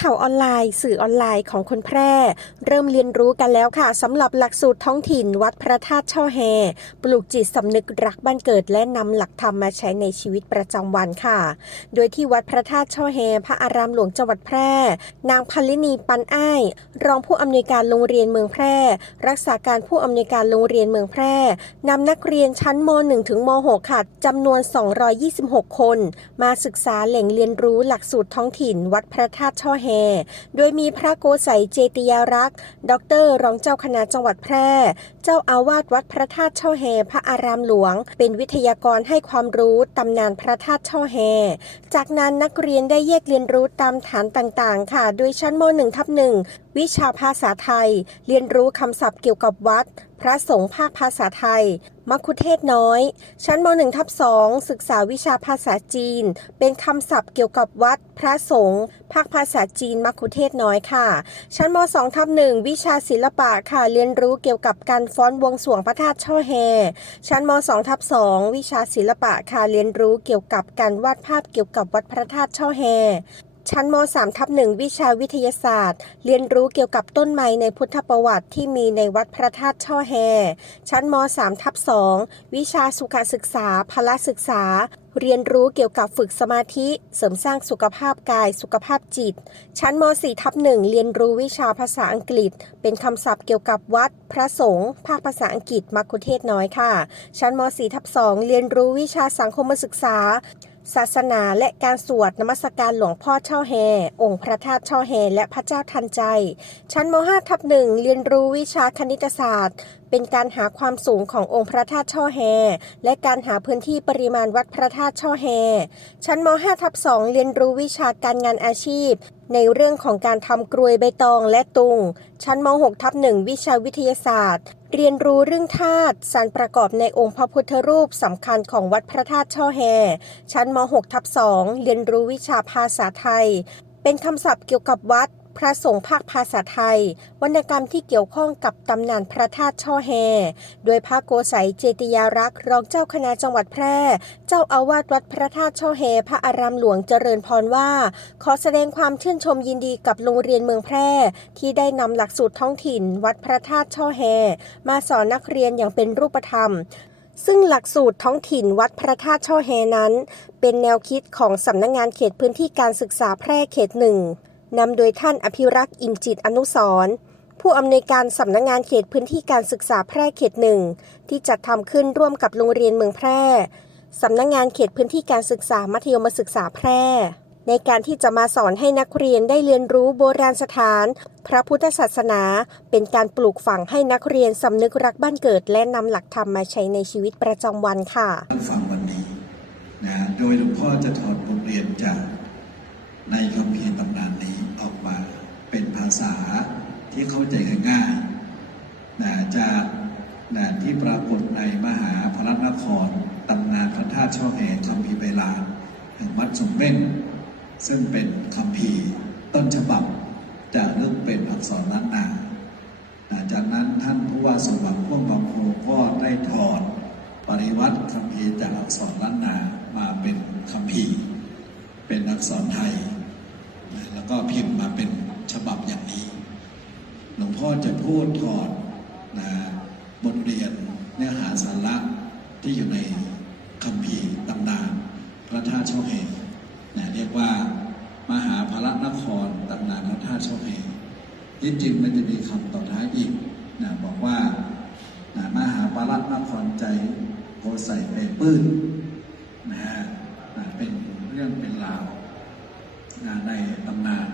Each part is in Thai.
ข่าวออนไลน์ สื่อออนไลน์ของคนแพร่ เริ่มเรียนรู้กันแล้วค่ะสำหรับหลักสูตรท้องถิ่นวัดพระธาตุช่อแฮปลูกจิตสำนึกรักบ้านเกิดและนำหลักธรรมมาใช้ในชีวิตประจำวันค่ะ โดยที่วัดพระธาตุช่อแฮพระอารามหลวงจังหวัดแพร่ นางพลินีปันอ้ายรองผู้อำนวยการโรงเรียนเมืองแพร่ รักษาการผู้อำนวยการโรงเรียนเมืองแพร่นำนักเรียนชั้นม .1 ถึงม .6 ค่ะจำนวน 226 คน มาศึกษาแหล่งเรียนรู้หลักสูตรท้องถิ่น วัดพระธาตุช่อแฮโดยมีพระโกไสยเจติยารักษ์ด็อกเตอร์รองเจ้าคณะจังหวัดแพร่ เจ้าอาวาสวัดพระธาตุช่อแฮพระอารามหลวง เป็นวิทยากรให้ความรู้ตำนานพระธาตุช่อแฮจากนั้นนักเรียนได้แยกเรียนรู้ตามฐานต่างๆ ค่ะ โดยชั้นม .1 ทับ1วิชาภาษาไทย เรียนรู้คำศัพท์เกี่ยวกับวัดพระสงฆ์ภาคภาษาไทย มัคคุเทศก์น้อย ชั้นม .1 ทับ2ศึกษาวิชาภาษาจีน เป็นคำศัพท์เกี่ยวกับวัด พระสงฆ์ภาคภาษาจีนมัคคุเทศก์น้อยค่ะ ชั้นม 2 ทับ1วิชาศิลปะค่ะ เรียนรู้เกี่ยวกับการฟ้อนวงสวงพระธาตุช่อแฮ ชั้นม 2 ทับ2วิชาศิลปะค่ะ เรียนรู้เกี่ยวกับการวาดภาพเกี่ยวกับวัดพระธาตุช่อแฮ ชั้นม 3 ทับ1วิชาวิทยาศาสตร์ เรียนรู้เกี่ยวกับต้นไม้ในพุทธประวัติที่มีในวัดพระธาตุช่อแฮ ชั้นม 3 ทับ2วิชาสุขศึกษาพละศึกษา เรียนรู้เกี่ยวกับฝึกสมาธิ เสริมสร้างสุขภาพกายสุขภาพจิต ชั้นม 4 ทับ1เรียนรู้วิชาภาษาอังกฤษ เป็นคำศัพท์เกี่ยวกับวัด พระสงฆ์ภาคภาษาอังกฤษมัคคุเทศก์น้อยค่ะ ชั้นม 4 ทับ2เรียนรู้วิชาสังคมศึกษา ศาสนาและการสวดนมัสการหลวงพ่อช่าแฮองค์พระธาตุช่าแฮและพระเจ้าทันใจ ชั้นม 5 ทับหนึ่งเรียนรู้วิชาคณิตศาสตร์เป็นการหาความสูงขององค์พระธาตุช่อแฮ และการหาพื้นที่ปริมาณวัดพระธาตุช่อแฮ ชั้นม 5 ทับ2เรียนรู้วิชาการงานอาชีพ ในเรื่องของการทำกรวยใบตองและตุง ชั้นม 6 ทับ1วิชาวิทยาศาสตร์ เรียนรู้เรื่องธาตุสารประกอบในองค์พระพุทธรูปสำคัญของวัดพระธาตุช่อแฮ ชั้นม 6 ทับ2เรียนรู้วิชาภาษาไทย เป็นคำศัพท์เกี่ยวกับวัด พระสงฆ์ภาคภาษาไทย วรรณกรรมที่เกี่ยวข้องกับตำนานพระธาตุช่อแฮ โดยพระโกไสยเจติยารักษ์รองเจ้าคณะจังหวัดแพร่ เจ้าอาวาสวัดพระธาตุช่อแฮพระอารามหลวงเจริญพรว่า ขอแสดงความชื่นชมยินดีกับโรงเรียนเมืองแพร่ ที่ได้นำหลักสูตรท้องถิ่น วัดพระธาตุช่อแฮ มาสอนนักเรียนอย่างเป็นรูปธรรมซึ่งหลักสูตรท้องถิ่นวัดพระธาตุช่อแฮนั้น เป็นแนวคิดของสำนักงงานเขตพื้นที่การศึกษาแพร่เขตหนึ่ง นำโดยท่านอภิรักษ์อินจิตอนุสรผู้อำนวยการสำนักงงานเขตพื้นที่การศึกษาแพร่เขตหนึ่งที่จัดทำขึ้นร่วมกับโรงเรียนเมืองแพร่สำนักงงานเขตพื้นที่การศึกษามัธยมศึกษาแพร่ ในการที่จะมาสอนให้นักเรียนได้เรียนรู้โบราณสถาน พระพุทธศาสนา เป็นการปลูกฝังให้นักเรียนสำนึกรักบ้านเกิด และนำหลักธรรมมาใช้ในชีวิตประจำวันค่ะฟังวันนี้นะโดยหลวงพ่อจะถอดบทเรียนจากในคัมภีร์ตำ ษาที่เข้าใจง่ายนะจากนะที่ปรากฏในมหาพระนครตำนานพระธาตุช่อแห่คัมภีเวลาแห่งวัดสมเบ้งซึ่งเป็นคัมภีต้นฉบับจะนึกเป็นอักษรล้านนาหลังจากนั้นท่านผู้ว่าสมบัติพ่วงบางโพก็ได้ถอดปริวัติคัมภีจากอักษรล้านนามาเป็นคัมภีเป็นอักษรไทย แล้วก็พิมพ์มาเป็น บับอย่างนี้ หลวงพ่อจะพูดถอดนะบทเรียนเนื้อหาสาระที่อยู่ในคัมภีร์ตำนานพระธาตุช่อแห่นะเรียกว่ามหาพระนครตำนานพระธาตุช่อแห่ที่จริงมันจะมีคำต่อท้ายอีกนะบอกว่านะมหาปารัตนครใจโพใส่ไปปื้นนะฮะนะเป็นเรื่องเป็นราวนะในตำนาน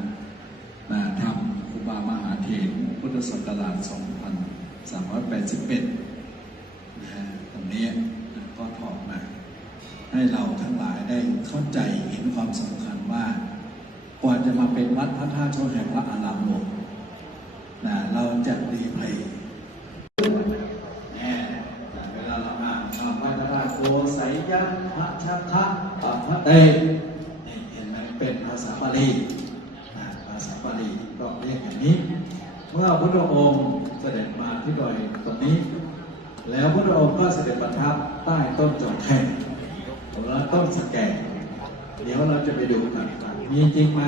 นะธรรมครูบามหาเถรพุทธศักราช 2381นะฮะตรงนี้ก็ถอดมา ให้เราทั้งหลายได้เข้าใจเห็นความสำคัญว่าก่อนจะมาเป็นวัดพระธาตุชติแห่งพระอารามหลวงนะเราจะรีเพลย์เวลาเราอ่านคำว่าพระราโกไสยะพระชักคะปัพพะเตเห็นไหมเป็นภาษาบาลีนะภาษาบาลีก็เรียกอย่างนี้ เมื่อพระองค์เสด็จมาที่ดอยตรงนี้ แล้วพระองค์ก็เสด็จประทับใต้ต้นจอกแข่หรือต้นสแกเดี๋ยวเราจะไปดูกันมีจริงไหม